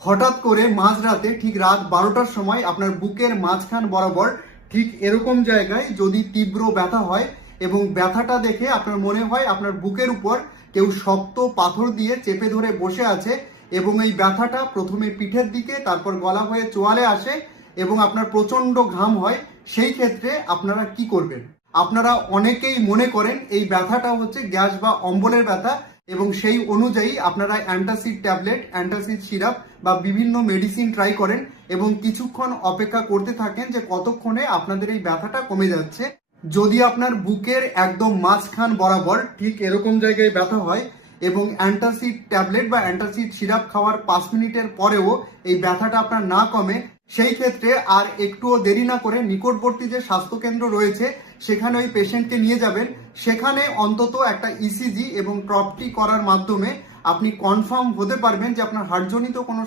হঠাৎ করে মাঝরাতে ঠিক রাত 12টার সময় আপনার বুকের মাঝখান বরাবর ঠিক এরকম জায়গায় যদি তীব্র ব্যথা হয় এবং ব্যথাটা দেখে আপনার মনে হয় আপনার বুকের উপর কেউ শক্ত পাথর দিয়ে চেপে ধরে বসে আছে এবং এই ব্যথাটা প্রথমে পিঠের দিকে তারপর গলা হয়ে চোয়ালে আসে এবং আপনার প্রচন্ড ঘাম হয়, সেই ক্ষেত্রে আপনারা কি করবেন? আপনারা অনেকেই মনে করেন এই ব্যথাটা হচ্ছে গ্যাস বা অম্বলের ব্যথা এবং সেই অনুযায়ী আপনারা অ্যান্টাসিড ট্যাবলেট, অ্যান্টাসিড সিরাপ বা বিভিন্ন মেডিসিন ট্রাই করেন এবং কিছুক্ষণ অপেক্ষা করতে থাকেন যে কতক্ষণে আপনাদের এই ব্যথাটা কমে যাচ্ছে। যদি আপনার বুকের একদম মাঝখান বরাবর ঠিক এরকম জায়গায় ব্যথা হয় এবং অ্যান্টাসিড ট্যাবলেট বা অ্যান্টাসিড সিরাপ খাওয়ার 5 মিনিটের পরেও এই ব্যথাটা আপনার না কমে, সেই ক্ষেত্রে আর একটুও দেরি না করে নিকটবর্তী যে স্বাস্থ্যকেন্দ্র রয়েছে সেখানে ওই পেশেন্টকে নিয়ে যাবেন। সেখানে অন্তত একটা ইসিজি এবং ট্রপটি করার মাধ্যমে আপনি কনফার্ম হতে পারবেন যে আপনার হার্টজনিত কোনো